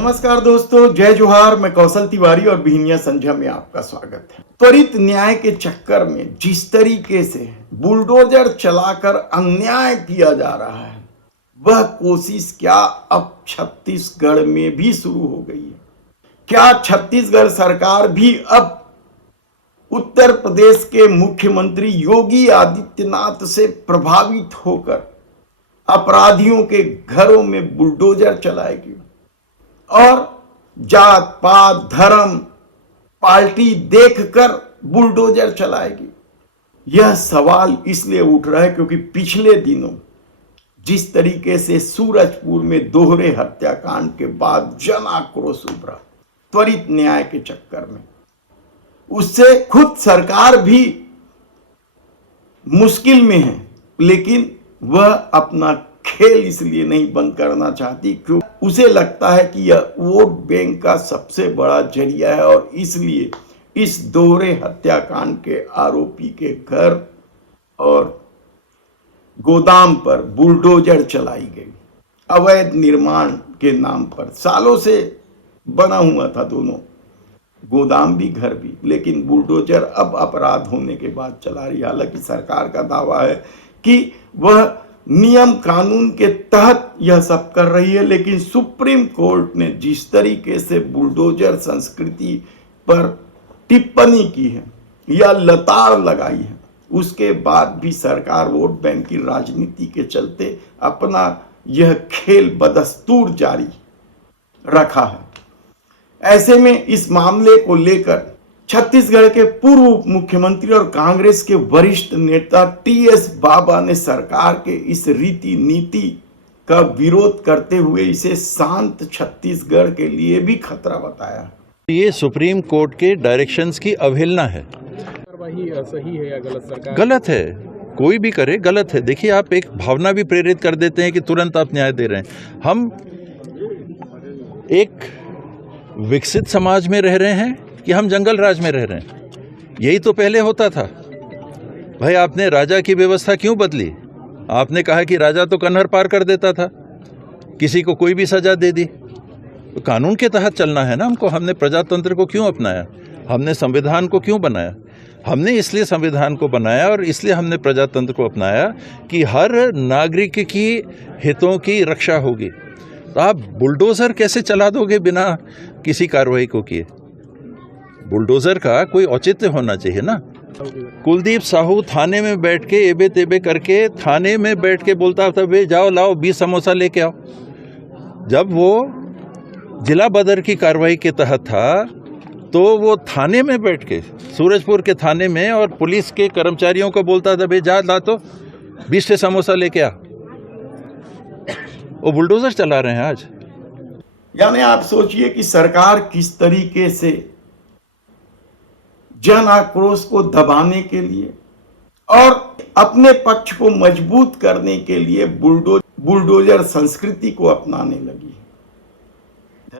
नमस्कार दोस्तों, जय जोहार। मैं कौशल तिवारी और बिहनिया संझा में आपका स्वागत है। त्वरित न्याय के चक्कर में जिस तरीके से बुलडोजर चलाकर अन्याय किया जा रहा है, वह कोशिश क्या अब छत्तीसगढ़ में भी शुरू हो गई है। क्या छत्तीसगढ़ सरकार भी अब उत्तर प्रदेश के मुख्यमंत्री योगी आदित्यनाथ से प्रभावित होकर अपराधियों के घरों में बुलडोजर चलाएगी और जात पात धर्म पार्टी देखकर बुलडोजर चलाएगी? यह सवाल इसलिए उठ रहा है क्योंकि पिछले दिनों जिस तरीके से सूरजपुर में दोहरे हत्याकांड के बाद जन आक्रोश उभरा त्वरित न्याय के चक्कर में, उससे खुद सरकार भी मुश्किल में है, लेकिन वह अपना खेल इसलिए नहीं बंद करना चाहती क्योंकि उसे लगता है कि यह वोट बैंक का सबसे बड़ा जरिया है और इसलिए इस दोहरे हत्याकांड के आरोपी के घर और गोदाम पर बुलडोजर चलाई गई। अवैध निर्माण के नाम पर सालों से बना हुआ था दोनों, गोदाम भी घर भी, लेकिन बुलडोजर अब अपराध होने के बाद चला रही। हालांकि सरकार का दावा है कि वह नियम कानून के तहत यह सब कर रही है, लेकिन सुप्रीम कोर्ट ने जिस तरीके से बुलडोजर संस्कृति पर टिप्पणी की है या लताड़ लगाई है, उसके बाद भी सरकार वोट बैंक की राजनीति के चलते अपना यह खेल बदस्तूर जारी रखा है। ऐसे में इस मामले को लेकर छत्तीसगढ़ के पूर्व उप मुख्यमंत्री और कांग्रेस के वरिष्ठ नेता टीएस बाबा ने सरकार के इस रीति नीति का विरोध करते हुए इसे शांत छत्तीसगढ़ के लिए भी खतरा बताया। ये सुप्रीम कोर्ट के डायरेक्शंस की अवहेलना है। सही है या गलत? सरकार गलत है, कोई भी करे गलत है। देखिए, आप एक भावना भी प्रेरित कर देते हैं कि तुरंत आप न्याय दे रहे हैं। हम एक विकसित समाज में रह रहे हैं कि हम जंगल राज में रह रहे हैं? यही तो पहले होता था भाई। आपने राजा की व्यवस्था क्यों बदली? आपने कहा कि राजा तो कन्हर पार कर देता था, किसी को कोई भी सजा दे दी। तो कानून के तहत चलना है ना हमको। हमने प्रजातंत्र को क्यों अपनाया? हमने संविधान को क्यों बनाया? हमने इसलिए संविधान को बनाया और इसलिए हमने प्रजातंत्र को अपनाया कि हर नागरिक की हितों की रक्षा होगी। तो आप बुलडोजर कैसे चला दोगे बिना किसी कार्रवाई को किए? बुलडोजर का कोई औचित्य होना चाहिए ना। कुलदीप साहू थाने में बैठ के एबे तेबे करके थाने में बैठ के बोलता था, बे जाओ लाओ 20 समोसा लेके आओ। जब वो जिला बदर की कार्रवाई के तहत था तो वो थाने में बैठ के सूरजपुर के थाने में और पुलिस के कर्मचारियों को बोलता था, बे जा ला तो 20 समोसा लेके आ। वो बुलडोजर चला रहे हैं आज। यानी आप सोचिए कि सरकार किस तरीके से जन आक्रोश को दबाने के लिए और अपने पक्ष को मजबूत करने के लिए बुलडोजर संस्कृति को अपनाने लगी।